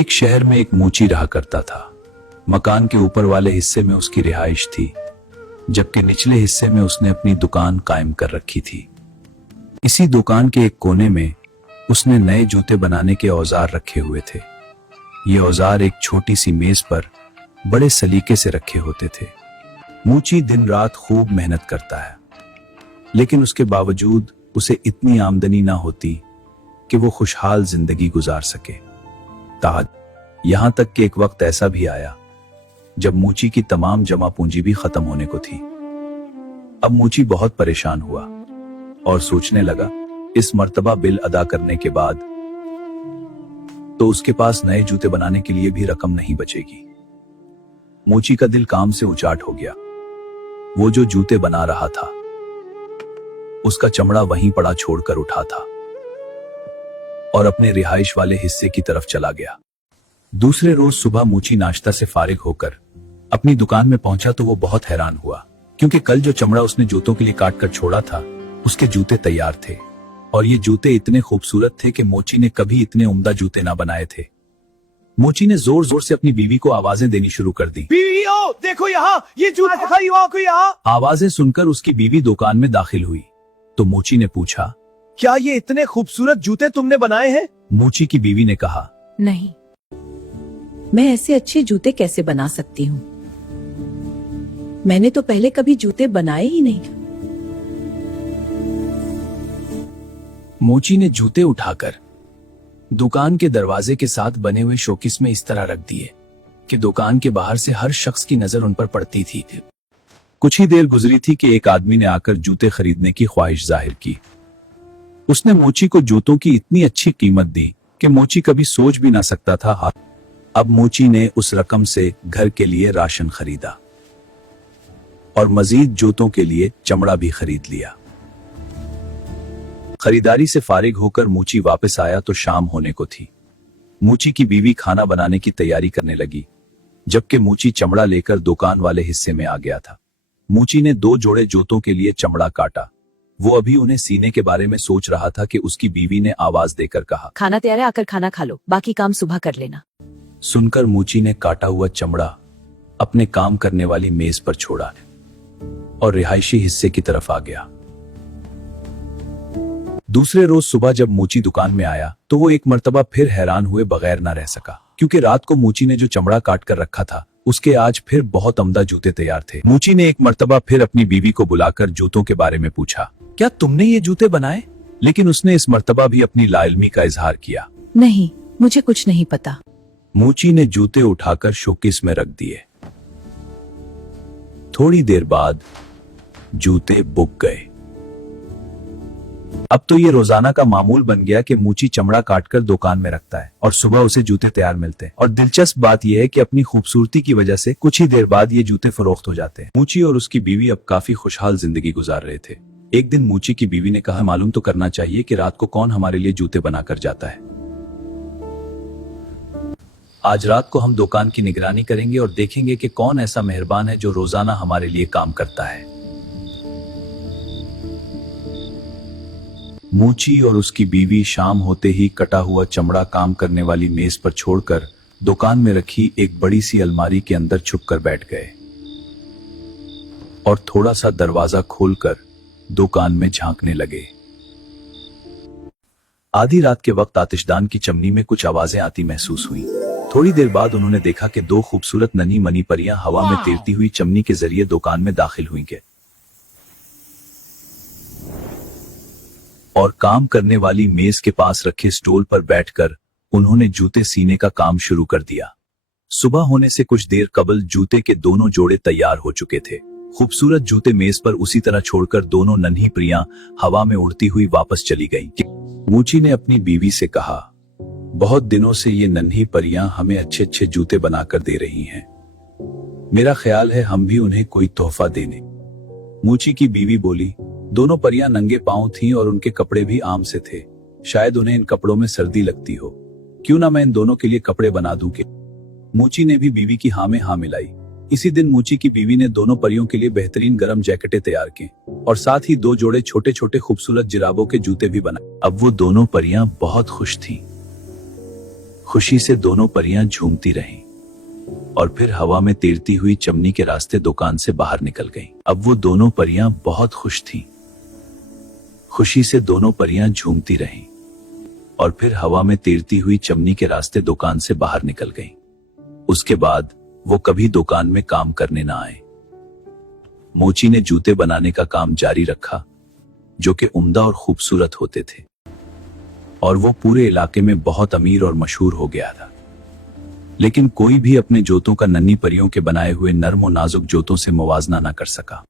एक शहर में एक मूची रहा करता था। मकान के ऊपर वाले हिस्से में उसकी रिहाइश थी, जबकि निचले हिस्से में उसने अपनी दुकान कायम कर रखी थी। इसी दुकान के एक कोने में उसने नए जूते बनाने के औजार रखे हुए थे। ये औजार एक छोटी सी मेज पर बड़े सलीके से रखे होते थे। मूची दिन रात खूब मेहनत करता है, लेकिन उसके बावजूद उसे इतनी आमदनी ना होती कि वो खुशहाल जिंदगी गुजार सके। यहां तक कि एक वक्त ऐसा भी आया जब मूची की तमाम जमा पूंजी भी खत्म होने को थी। अब मूची बहुत परेशान हुआ और सोचने लगा, इस मर्तबा बिल अदा करने के बाद तो उसके पास नए जूते बनाने के लिए भी रकम नहीं बचेगी। मूची का दिल काम से उचाट हो गया। वो जो जूते बना रहा था उसका चमड़ा वहीं पड़ा छोड़कर उठा था और अपने रिहाइश वाले हिस्से की तरफ चला गया। दूसरे रोज सुबह मूची नाश्ता से फारिग होकर अपनी दुकान में पहुंचा तो वो बहुत हैरान हुआ, क्योंकि कल जो चमड़ा उसने जूतों के लिए काट कर छोड़ा था उसके जूते तैयार थे और ये जूते इतने खूबसूरत थे कि मूची ने कभी इतने उम्दा जूते ना बनाए थे। मूची ने जोर जोर से अपनी बीवी को आवाजें देनी शुरू कर दी। बीवी ओ, देखो यहाँ, ये जूते खरीदो को यहाँ। आवाजें सुनकर उसकी बीवी दुकान में दाखिल हुई तो मूची ने पूछा, क्या ये इतने खूबसूरत जूते तुमने बनाए हैं? मूची की बीवी ने कहा, नहीं, मैं ऐसे अच्छे जूते कैसे बना सकती हूँ? मैंने तो पहले कभी जूते बनाए ही नहीं। मूची ने जूते उठाकर दुकान के दरवाजे के साथ बने हुए शोकेस में इस तरह रख दिए कि दुकान के बाहर से हर शख्स की नजर उन पर पड़ती थी। कुछ ही देर गुजरी थी कि एक आदमी ने आकर जूते खरीदने की ख्वाहिश जाहिर की। उसने मूची को जूतों की इतनी अच्छी कीमत दी कि मूची कभी सोच भी ना सकता था। अब मूची ने उस रकम से घर के लिए राशन खरीदा और मजीद जूतों के लिए चमड़ा भी खरीद लिया। खरीदारी से फारिग होकर मूची वापस आया तो शाम होने को थी। मूची की बीवी खाना बनाने की तैयारी करने लगी, जबकि मूची चमड़ा लेकर दुकान वाले हिस्से में आ गया था। मूची ने 2 जोड़े जूतों के लिए चमड़ा काटा। वो अभी उन्हें सीने के बारे में सोच रहा था कि उसकी बीवी ने आवाज देकर कहा, खाना तैयार है, आकर खाना खा लो, बाकी काम सुबह कर लेना। सुनकर मूची ने काटा हुआ चमड़ा अपने काम करने वाली मेज पर छोड़ा और रिहायशी हिस्से की तरफ आ गया। दूसरे रोज सुबह जब मूची दुकान में आया तो वो एक मर्तबा फिर हैरान हुए बगैर ना रह सका, क्योंकि रात को मूची ने जो चमड़ा काट कर रखा था उसके आज फिर बहुत उम्दा जूते तैयार थे। मूची ने एक मर्तबा फिर अपनी बीवी को बुलाकर जूतों के बारे में पूछा, क्या तुमने ये जूते बनाए? लेकिन उसने इस मर्तबा भी अपनी लाइल्मी का इजहार किया। नहीं, मुझे कुछ नहीं पता। मूची ने जूते उठाकर शोकेस में रख दिए। थोड़ी देर बाद जूते बुक गए। अब तो ये रोजाना का मामूल बन गया कि मूची चमड़ा काटकर दुकान में रखता है और सुबह उसे जूते तैयार मिलते हैं। और दिलचस्प बात यह है कि अपनी खूबसूरती की वजह से कुछ ही देर बाद ये जूते फरोख्त हो जाते हैं। मूची और उसकी बीवी अब काफी खुशहाल जिंदगी गुजार रहे थे। एक दिन मूची की बीवी ने कहा, मालूम तो करना चाहिए कि रात को कौन हमारे लिए जूते बनाकर जाता है। आज रात को हम दुकान की निगरानी करेंगे और देखेंगे कि कौन ऐसा मेहरबान है जो रोजाना हमारे लिए काम करता है। मूची और उसकी बीवी शाम होते ही कटा हुआ चमड़ा काम करने वाली मेज पर छोड़कर दुकान में रखी एक बड़ी सी अलमारी के अंदर छुपकर बैठ गए और थोड़ा सा दरवाजा खोलकर दुकान में झांकने लगे। आधी रात के वक्त आतिशदान की चमनी में कुछ आवाजें आती महसूस हुई। थोड़ी देर बाद उन्होंने देखा कि 2 खूबसूरत नन्ही मनी परियां हवा में तैरती हुई चमनी के जरिए दुकान में दाखिल हुई और काम करने वाली मेज के पास रखे स्टूल पर बैठकर उन्होंने जूते सीने का काम शुरू कर दिया। सुबह होने से कुछ देर कबल जूते के दोनों जोड़े तैयार हो चुके थे। खूबसूरत जूते मेज पर उसी तरह छोड़कर दोनों नन्ही प्रियां हवा में उड़ती हुई वापस चली गईं। मूची ने अपनी बीवी से कहा, बहुत दिनों से ये नन्ही परियां हमें अच्छे अच्छे जूते बनाकर दे रही हैं। मेरा ख्याल है हम भी उन्हें कोई तोहफा देने। मूची की बीवी बोली, दोनों परियां नंगे पांव थीं और उनके कपड़े भी आम से थे। शायद उन्हें इन कपड़ों में सर्दी लगती हो। क्यों ना मैं इन दोनों के लिए कपड़े बना दूं के। मूची ने भी बीवी की हाँ में हाँ मिलाई। इसी दिन मूची की बीवी ने दोनों परियों के लिए बेहतरीन गर्म जैकेटें तैयार की और साथ ही 2 जोड़े छोटे छोटे खूबसूरत जिराबों के जूते भी बनाए। अब वो दोनों परियां बहुत खुश थीं। खुशी से दोनों परियां झूमती रहीं और फिर हवा में तैरती हुई चमनी के रास्ते दुकान से बाहर निकल गईं। अब वो दोनों परियां बहुत खुश थीं। खुशी से दोनों परियां झूमती रहीं और फिर हवा में तैरती हुई चमनी के रास्ते दुकान से बाहर निकल गईं। उसके बाद वो कभी दुकान में काम करने ना आए। मोची ने जूते बनाने का काम जारी रखा, जो कि उम्दा और खूबसूरत होते थे, और वो पूरे इलाके में बहुत अमीर और मशहूर हो गया था। लेकिन कोई भी अपने जूतों का नन्ही परियों के बनाए हुए नर्म और नाजुक जूतों से मुवाजना ना कर सका।